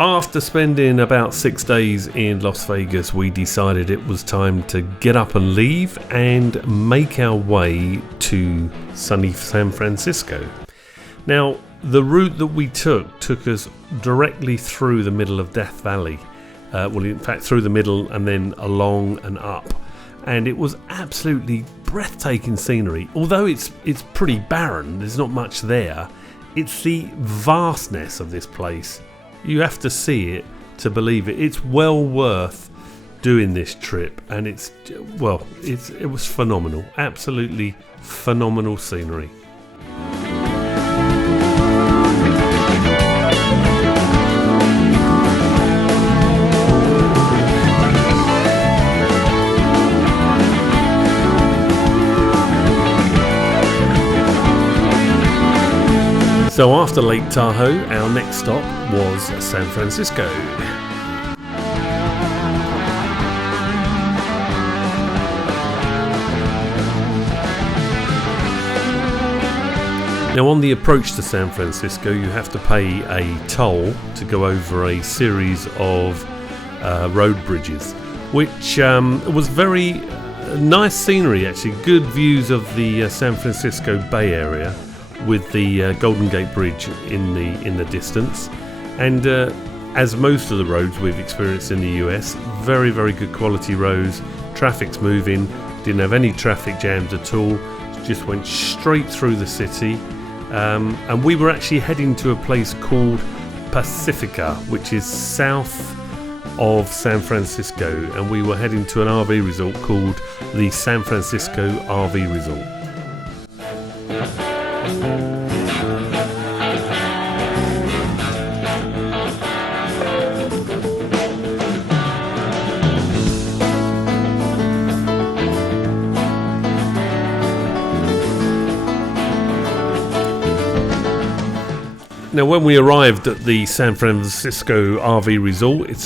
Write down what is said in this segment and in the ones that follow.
After spending about 6 days in Las Vegas, we decided it was time to get up and leave and make our way to sunny San Francisco. Now, the route that we took us directly through the middle of Death Valley. Well, in fact, through the middle and then along and up. And it was absolutely breathtaking scenery. Although it's pretty barren, there's not much there. It's the vastness of this place. You have to see it to believe it. It's well worth doing this trip, and it was phenomenal. Absolutely phenomenal scenery. So after Lake Tahoe, our next stop was San Francisco. Now, on the approach to San Francisco, you have to pay a toll to go over a series of road bridges, which was very nice scenery, actually. Good views of the San Francisco Bay Area, with the Golden Gate Bridge in the distance, and as most of the roads we've experienced in the US, very, very good quality roads. Traffic's moving, didn't have any traffic jams at all, just went straight through the city, and we were actually heading to a place called Pacifica, which is south of San Francisco, and we were heading to an RV resort called the San Francisco RV Resort. Now, when we arrived at the San Francisco RV Resort, its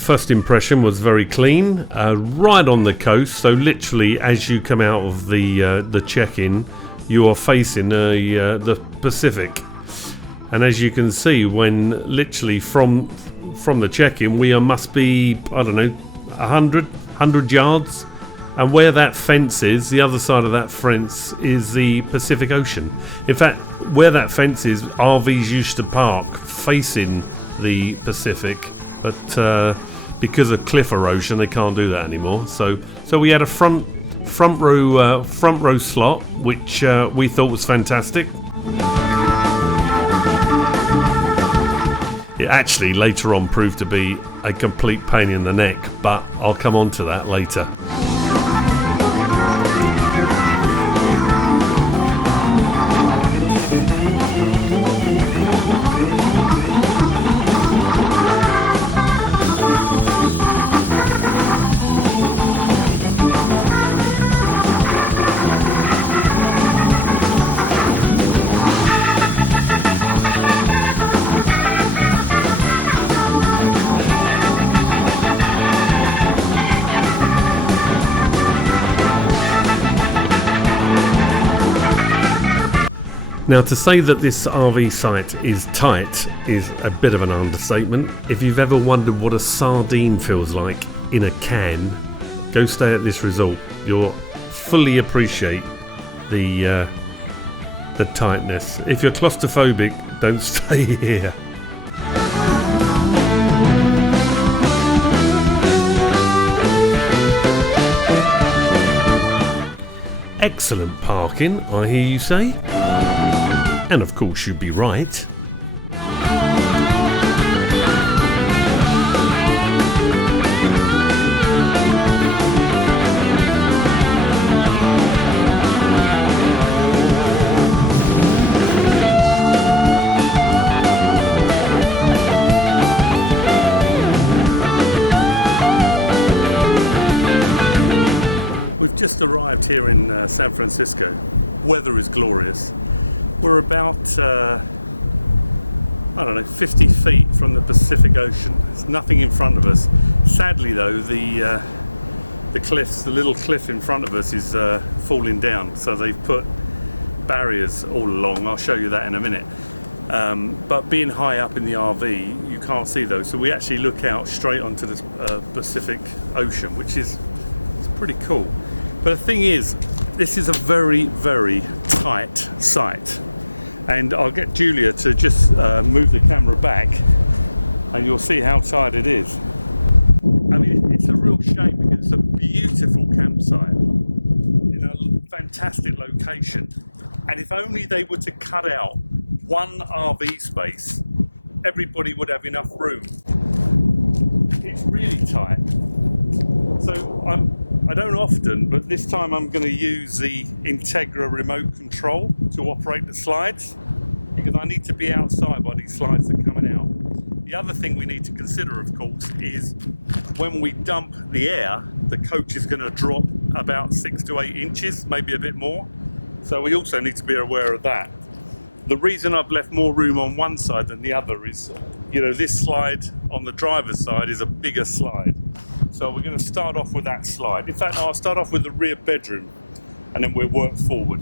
first impression was very clean, right on the coast. So literally, as you come out of the check-in, you are facing the Pacific. And as you can see, when literally from the check-in, we must be, I don't know, 100 yards. And where that fence is, the other side of that fence is the Pacific Ocean. In fact, where that fence is, RVs used to park facing the Pacific, but because of cliff erosion, they can't do that anymore. So we had a front row slot, which we thought was fantastic. It actually later on proved to be a complete pain in the neck, but I'll come on to that later. Now, to say that this RV site is tight is a bit of an understatement. If you've ever wondered what a sardine feels like in a can, go stay at this resort. You'll fully appreciate the tightness. If you're claustrophobic, don't stay here. Excellent parking, I hear you say. And of course you'd be right. We've just arrived here in San Francisco. Weather is glorious. We're about, 50 feet from the Pacific Ocean. There's nothing in front of us. Sadly though, the cliffs, the little cliff in front of us is falling down. So they've put barriers all along. I'll show you that in a minute. But being high up in the RV, you can't see those. So we actually look out straight onto the Pacific Ocean, which is pretty cool. But the thing is, this is a very, very tight site. And I'll get Julia to just move the camera back, and you'll see how tight it is. I mean, it's a real shame because it's a beautiful campsite in a fantastic location. And if only they were to cut out one RV space, everybody would have enough room. It's really tight. So I don't often, but this time I'm going to use the Entegra remote control to operate the slides, because I need to be outside while these slides are coming out. The other thing we need to consider, of course, is when we dump the air, the coach is going to drop about 6 to 8 inches, maybe a bit more. So we also need to be aware of that. The reason I've left more room on one side than the other is, this slide on the driver's side is a bigger slide. So we're going to start off with that slide. In fact, I'll start off with the rear bedroom, and then we'll work forward.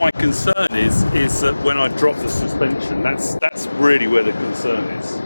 My concern is that when I drop the suspension, that's really where the concern is.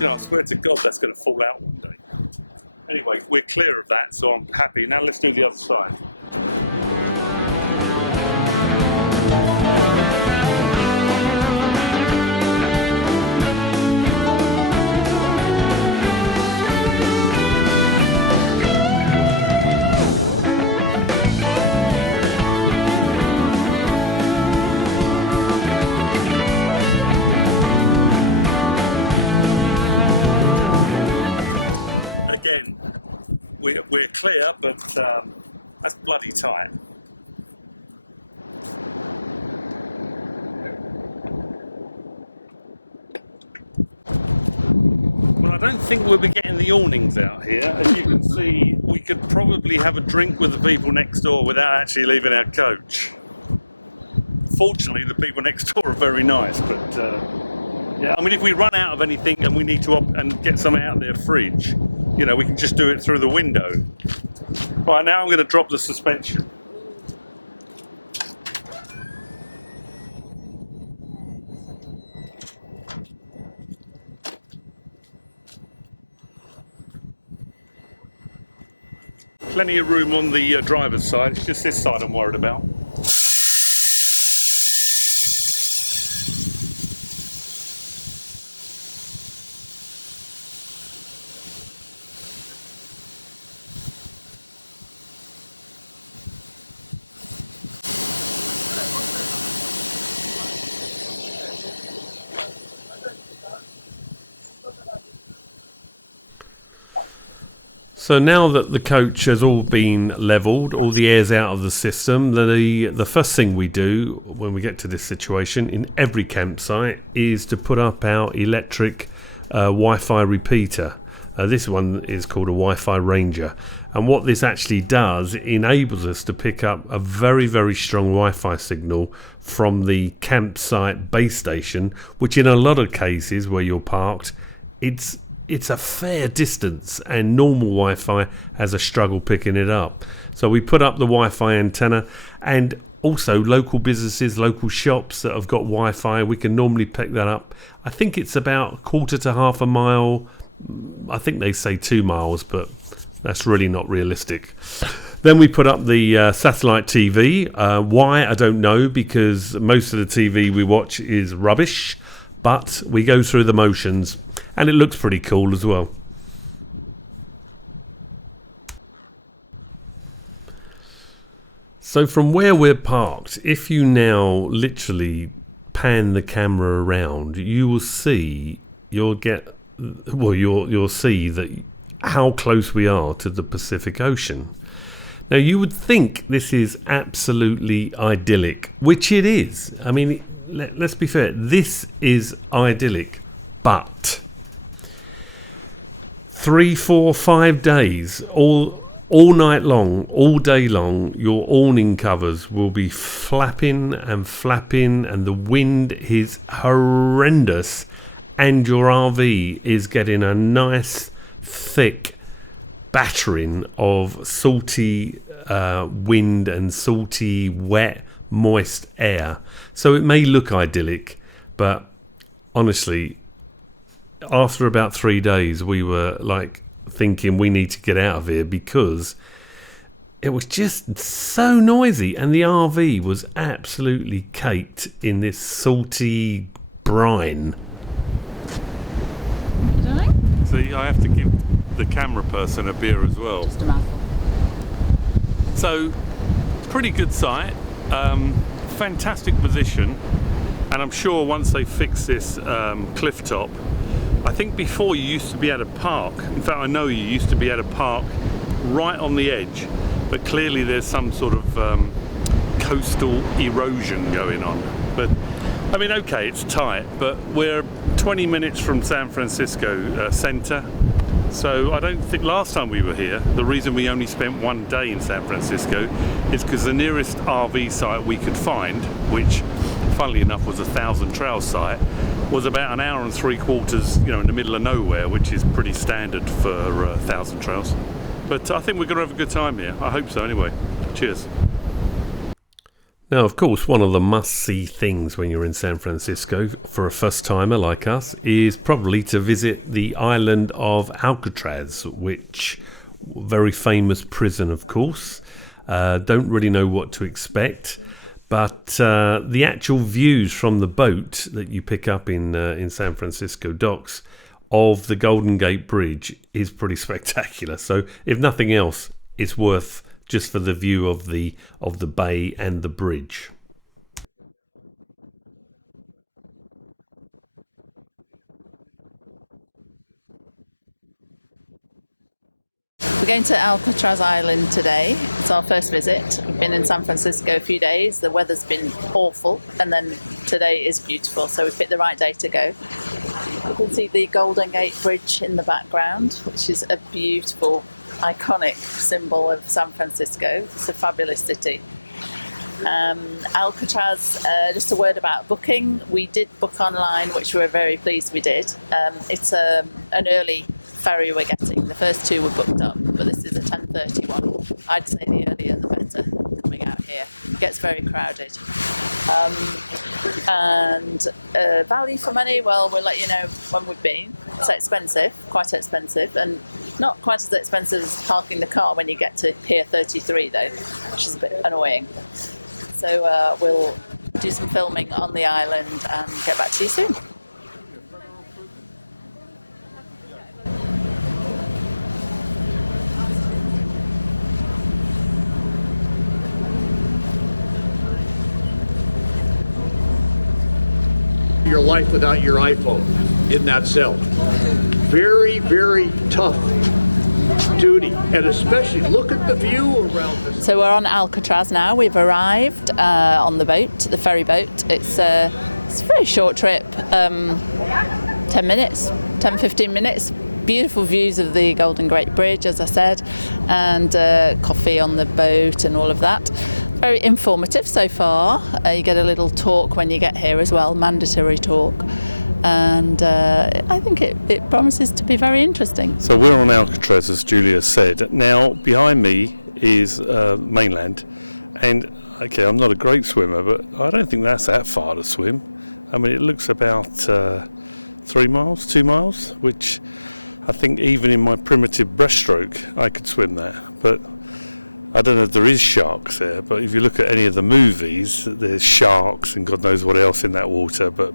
I swear to God that's going to fall out one day. Anyway, we're clear of that, so I'm happy. Now let's do the other side. Again, we're clear, but that's bloody tight. Well, I don't think we'll be getting the awnings out here. As you can see, we could probably have a drink with the people next door without actually leaving our coach. Fortunately, the people next door are very nice, but yeah, I mean, if we run out of anything and we need to and get something out of their fridge, we can just do it through the window. Right, now I'm going to drop the suspension. Plenty of room on the driver's side, it's just this side I'm worried about. So now that the coach has all been levelled, all the air's out of the system, the first thing we do when we get to this situation in every campsite is to put up our electric Wi-Fi repeater. This one is called a Wi-Fi Ranger, and what this actually does, it enables us to pick up a very, very strong Wi-Fi signal from the campsite base station, which in a lot of cases where you're parked, it's a fair distance, and normal Wi-Fi has a struggle picking it up. So we put up the Wi-Fi antenna, and also local businesses, local shops that have got Wi-Fi, we can normally pick that up. I think it's about 1/4 to half a mile. I think they say 2 miles, but that's really not realistic. Then we put up the satellite TV. Why, I don't know, because most of the TV we watch is rubbish, but we go through the motions. And it looks pretty cool as well. So from where we're parked, if you now literally pan the camera around, you will see, you'll get well, you'll see that how close we are to the Pacific Ocean. Now, you would think this is absolutely idyllic, which it is. I mean, let's be fair, this is idyllic, but 3, 4, 5 days, all night long, all day long, your awning covers will be flapping, and the wind is horrendous, and your RV is getting a nice thick battering of salty wind and salty, wet, moist air. So it may look idyllic, but honestly, after about 3 days, we were like thinking we need to get out of here because it was just so noisy, and the RV was absolutely caked in this salty brine. See, I have to give the camera person a beer as well. Just a mouthful. So, pretty good site, fantastic position, and I'm sure once they fix this cliff top, I think before you used to be able to park, in fact I know you used to be able to park right on the edge, but clearly there's some sort of coastal erosion going on. But I mean, okay, it's tight, but we're 20 minutes from San Francisco center. So I don't think last time we were here, the reason we only spent 1 day in San Francisco is because the nearest RV site we could find, which funnily enough was a Thousand Trails site, was about an hour and 3/4, in the middle of nowhere, which is pretty standard for Thousand Trails. But I think we're going to have a good time here. I hope so anyway. Cheers. Now, of course, one of the must-see things when you're in San Francisco for a first-timer like us is probably to visit the island of Alcatraz, which very famous prison, of course. Don't really know what to expect, but the actual views from the boat that you pick up in San Francisco docks of the Golden Gate Bridge is pretty spectacular. So, if nothing else, it's worth just for the view of the bay and the bridge. We're going to Alcatraz Island today. It's our first visit. We've been in San Francisco a few days. The weather's been awful, and then today is beautiful, so we picked the right day to go. You can see the Golden Gate Bridge in the background, which is a beautiful, iconic symbol of San Francisco. It's a fabulous city. Alcatraz, just a word about booking. We did book online, which we're very pleased we did. It's an early ferry we're getting. The first two were booked up, but this is a 10:30 one. I'd say the earlier the better coming out here. It gets very crowded. And value for money, well, we'll let you know when we've been. It's expensive, quite expensive, and not quite as expensive as parking the car when you get to Pier 33 though, which is a bit annoying. So we'll do some filming on the island and get back to you soon. Your life without your iPhone in that cell. Very, very tough duty, and especially look at the view around this. So we're on Alcatraz now. We've arrived on the boat, the ferry boat. It's a very short trip, 10 minutes, 10-15 minutes. Beautiful views of the Golden Gate Bridge, as I said, and coffee on the boat and all of that. Very informative so far. You get a little talk when you get here as well, mandatory talk. And I think it promises to be very interesting. So we're on Alcatraz, as Julia said. Now, behind me is mainland. And, okay, I'm not a great swimmer, but I don't think that's that far to swim. I mean, it looks about 3 miles, 2 miles, which I think even in my primitive breaststroke, I could swim that. But I don't know if there is sharks there, but if you look at any of the movies, there's sharks and God knows what else in that water, but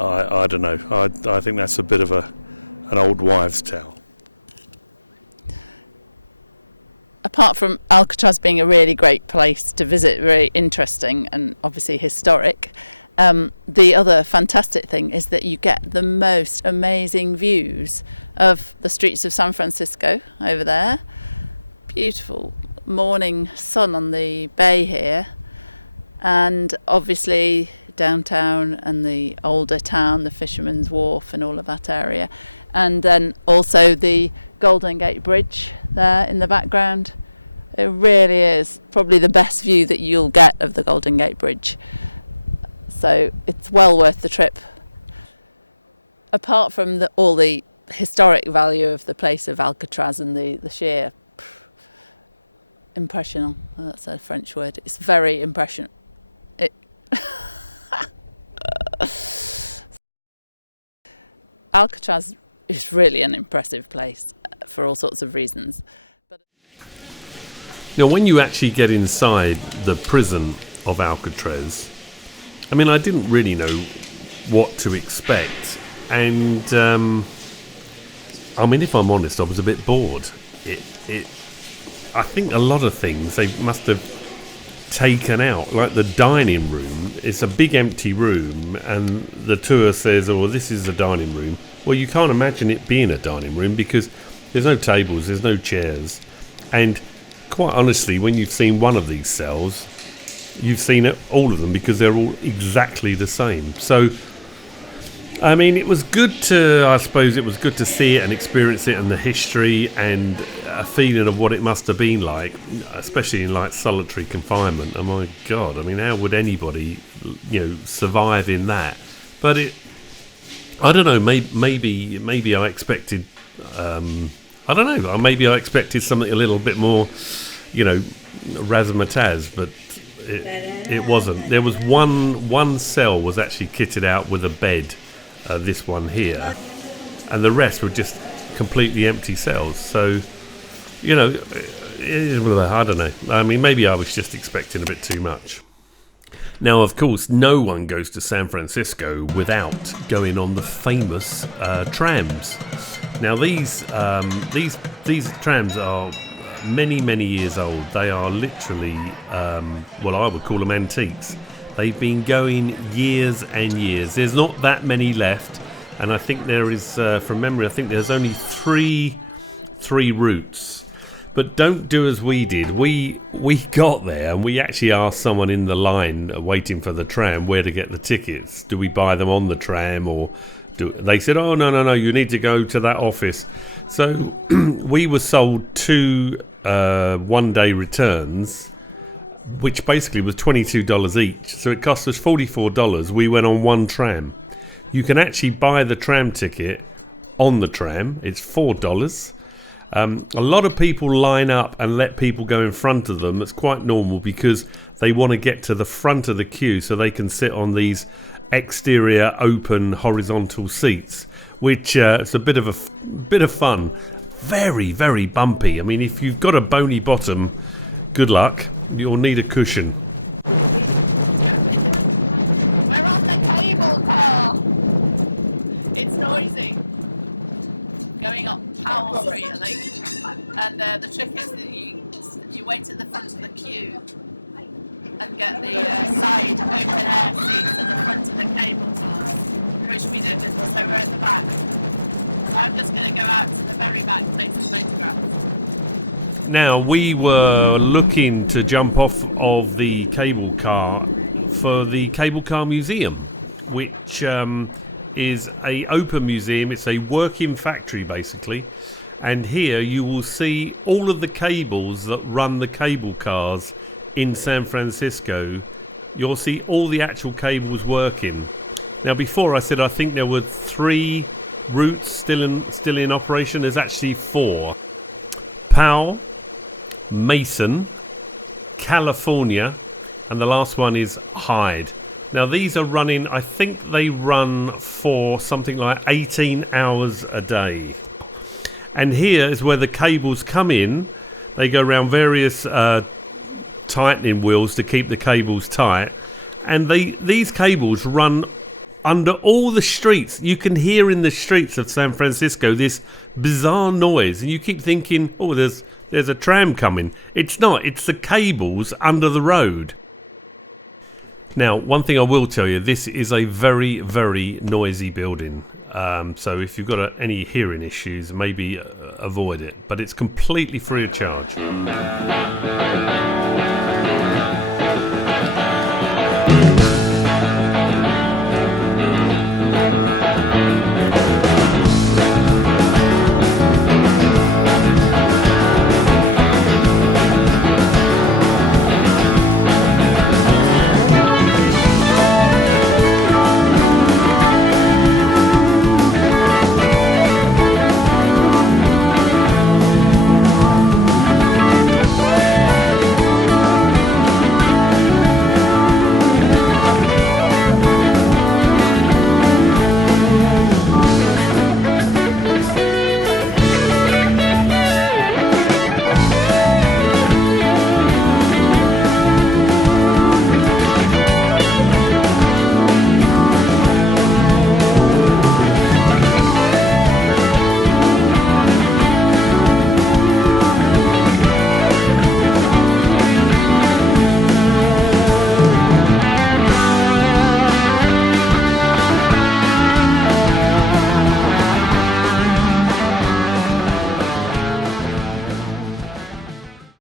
I don't know. I think that's a bit of an old wives' tale. Apart from Alcatraz being a really great place to visit, very interesting and obviously historic, The other fantastic thing is that you get the most amazing views of the streets of San Francisco over there. Beautiful morning sun on the bay here, and obviously downtown and the older town, the Fisherman's Wharf and all of that area, and then also the Golden Gate Bridge there in the background. It really is probably the best view that you'll get of the Golden Gate Bridge. So it's well worth the trip. Apart from all the historic value of the place of Alcatraz and the sheer impressional, that's a French word, it's very impressional. Alcatraz is really an impressive place for all sorts of reasons. Now, when you actually get inside the prison of Alcatraz, I mean, I didn't really know what to expect, and I mean, if I'm honest, I was a bit bored. I think a lot of things they must have taken out, like the dining room. It's a big empty room, and the tour says, "Oh, this is a dining room." Well, you can't imagine it being a dining room because there's no tables, there's no chairs, and quite honestly, when you've seen one of these cells, you've seen all of them because they're all exactly the same. So, I mean, it was good to see it and experience it and the history and a feeling of what it must have been like, especially in like solitary confinement. Oh my God, I mean, how would anybody, survive in that? But I don't know, maybe I expected, maybe I expected something a little bit more, razzmatazz, but it wasn't. There was one cell was actually kitted out with a bed, this one here, and the rest were just completely empty cells. So, I don't know. I mean, maybe I was just expecting a bit too much. Now, of course, no one goes to San Francisco without going on the famous trams. Now, these trams are many years old. They are literally, I would call them antiques. They've been going years and years. There's not that many left, and I think there is, from memory, I think there's only three routes. But don't do as we did. We got there and we actually asked someone in the line waiting for the tram where to get the tickets. Do we buy them on the tram, or they said, "Oh, no, you need to go to that office." So we were sold 2 one-day returns, which basically was $22 each. So it cost us $44. We went on one tram. You can actually buy the tram ticket on the tram. It's $4. A lot of people line up and let people go in front of them. It's quite normal because they want to get to the front of the queue so they can sit on these exterior open horizontal seats, which it's a bit of fun. Very, very bumpy. I mean, if you've got a bony bottom, good luck. You'll need a cushion. We're on the cable car. It's noisy. Going up Powell Street, I think. And the trick is that you wait at the front of the queue and get the side open air seats at the front of the cable cars, which we did, so we're at the back. So I'm just going to go out to the very back, take some photographs. Now, we were looking to jump off of the cable car for the Cable Car Museum, which is a open museum. It's a working factory basically, and here you will see all of the cables that run the cable cars in San Francisco. You'll see all the actual cables working. Now, before I said I think there were 3 routes still in operation. There's actually 4: Powell, Mason, California, and the last one is Hyde. Now, these are running, I think they run for something like 18 hours a day. And here is where the cables come in. They go around various tightening wheels to keep the cables tight. And these cables run under all the streets. You can hear in the streets of San Francisco this bizarre noise. And you keep thinking, oh, there's a tram coming. It's not. It's the cables under the road. Now, one thing I will tell you, this is a very, very noisy building. So if you've got any hearing issues, maybe avoid it. But it's completely free of charge.